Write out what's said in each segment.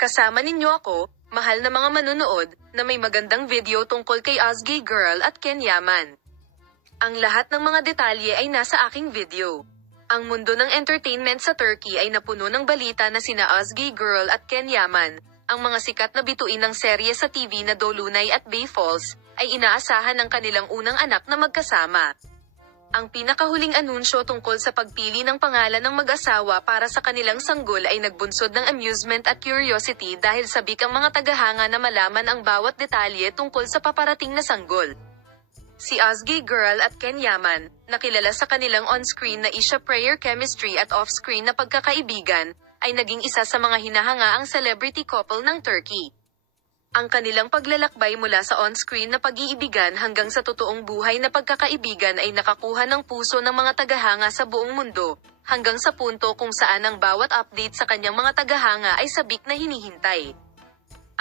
Kasama ninyo ako, mahal na mga manunood, na may magandang video tungkol kay Ozgay Girl at Ken Yaman. Ang lahat ng mga detalye ay nasa aking video. Ang mundo ng entertainment sa Turkey ay napuno ng balita na sina Ozgay Girl at Ken Yaman, ang mga sikat na bituin ng serye sa TV na Dolunay at Bay Falls, ay inaasahan ng kanilang unang anak na magkasama. Ang pinakahuling anunsyo tungkol sa pagpili ng pangalan ng mag-asawa para sa kanilang sanggol ay nagbunsod ng amusement at curiosity dahil sabik ang mga tagahanga na malaman ang bawat detalye tungkol sa paparating na sanggol. Si Ozgay Girl at Ken Yaman, nakilala sa kanilang on-screen na isya prayer chemistry at off-screen na pagkakaibigan, ay naging isa sa mga hinahangaang celebrity couple ng Turkey. Ang kanilang paglalakbay mula sa on-screen na pag-iibigan hanggang sa totoong buhay na pagkakaibigan ay nakakuha ng puso ng mga tagahanga sa buong mundo, hanggang sa punto kung saan ang bawat update sa kanyang mga tagahanga ay sabik na hinihintay.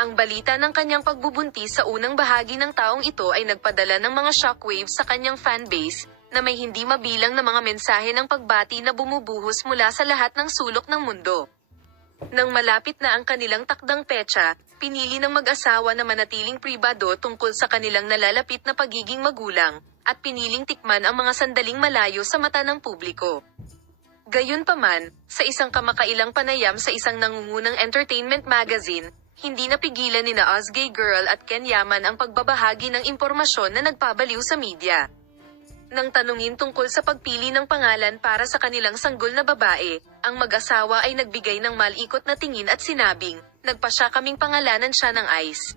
Ang balita ng kanyang pagbubuntis sa unang bahagi ng taong ito ay nagpadala ng mga shockwaves sa kanyang fanbase, na may hindi mabilang na mga mensahe ng pagbati na bumubuhos mula sa lahat ng sulok ng mundo. Nang malapit na ang kanilang takdang petsa, pinili ng mag-asawa na manatiling pribado tungkol sa kanilang nalalapit na pagiging magulang, at piniling tikman ang mga sandaling malayo sa mata ng publiko. Gayunpaman, sa isang kamakailang panayam sa isang nangungunang entertainment magazine, hindi napigilan nina Ozgay Girl at Ken Yaman ang pagbabahagi ng impormasyon na nagpabaliw sa media. Nang tanungin tungkol sa pagpili ng pangalan para sa kanilang sanggol na babae, ang mag-asawa ay nagbigay ng malikot na tingin at sinabing, "Nagpasya kaming pangalanan siya ng Ice."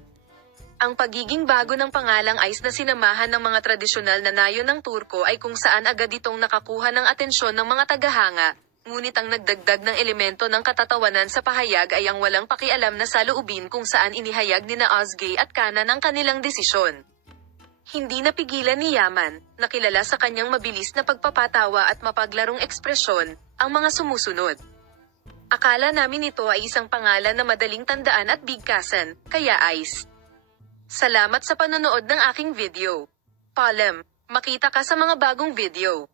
Ang pagiging bago ng pangalang Ice na sinamahan ng mga tradisyonal na nayon ng Turko ay kung saan agad itong nakakuha ng atensyon ng mga tagahanga, ngunit ang nagdagdag ng elemento ng katatawanan sa pahayag ay ang walang pakialam na saloobin kung saan inihayag nina Ozgay at Kanan ang kanilang desisyon. Hindi napigilan ni Yaman, nakilala sa kanyang mabilis na pagpapatawa at mapaglarong ekspresyon, ang mga sumusunod. "Akala namin ito ay isang pangalan na madaling tandaan at bigkasan, kaya Ice. Salamat sa panonood ng aking video. Palem, makita ka sa mga bagong video."